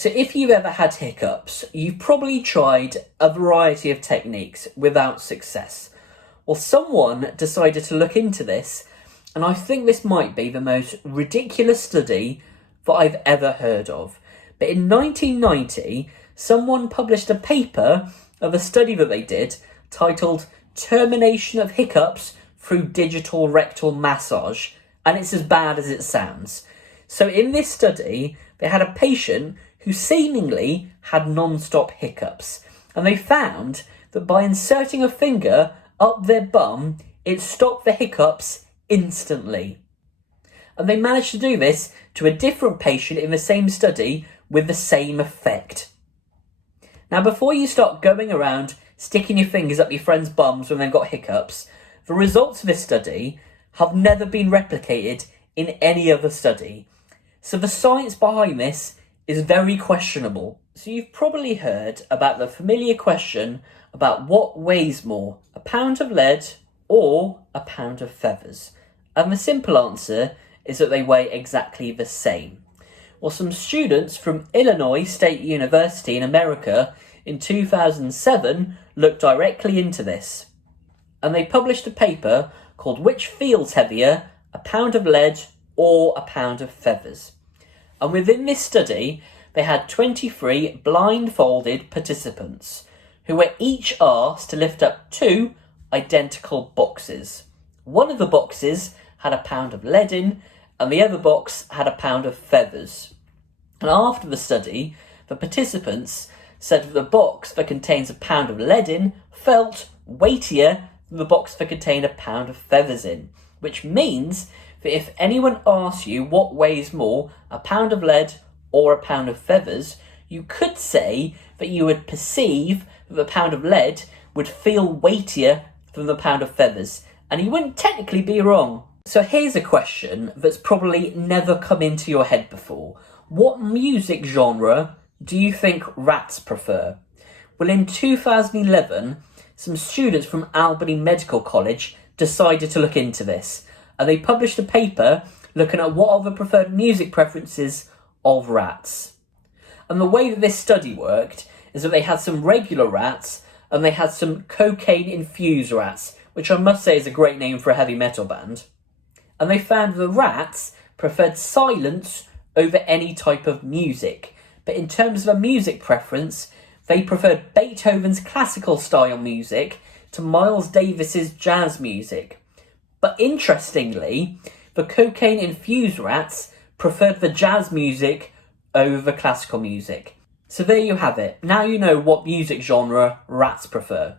So if you've ever had hiccups, you've probably tried a variety of techniques without success. Well, someone decided to look into this, and I think this might be the most ridiculous study that I've ever heard of. But in 1990, someone published a paper of a study that they did titled Termination of Hiccups Through Digital Rectal Massage, and it's as bad as it sounds. So in this study, they had a patient who seemingly had non-stop hiccups, and they found that by inserting a finger up their bum, it stopped the hiccups instantly. And they managed to do this to a different patient in the same study with the same effect. Now, before you start going around sticking your fingers up your friends' bums when they've got hiccups, the results of this study have never been replicated in any other study. So the science behind this is very questionable. So you've probably heard about the familiar question about what weighs more, a pound of lead or a pound of feathers. And the simple answer is that they weigh exactly the same. Well, some students from Illinois State University in America in 2007 looked directly into this. And they published a paper called Which Feels Heavier, a Pound of Lead or a Pound of Feathers? And within this study, they had 23 blindfolded participants who were each asked to lift up two identical boxes. One of the boxes had a pound of lead in, and the other box had a pound of feathers. And after the study, the participants said that the box that contains a pound of lead in felt weightier than the box that contained a pound of feathers in, which means that if anyone asks you what weighs more, a pound of lead or a pound of feathers, you could say that you would perceive that the pound of lead would feel weightier than the pound of feathers, and you wouldn't technically be wrong. So here's a question that's probably never come into your head before. What music genre do you think rats prefer? Well, in 2011, some students from Albany Medical College decided to look into this, and they published a paper looking at what are the preferred music preferences of rats. And the way that this study worked is that they had some regular rats and they had some cocaine-infused rats, which I must say is a great name for a heavy metal band. And they found the rats preferred silence over any type of music. But in terms of a music preference, they preferred Beethoven's classical style music to Miles Davis's jazz music. But interestingly, the cocaine-infused rats preferred the jazz music over the classical music. So there you have it. Now you know what music genre rats prefer.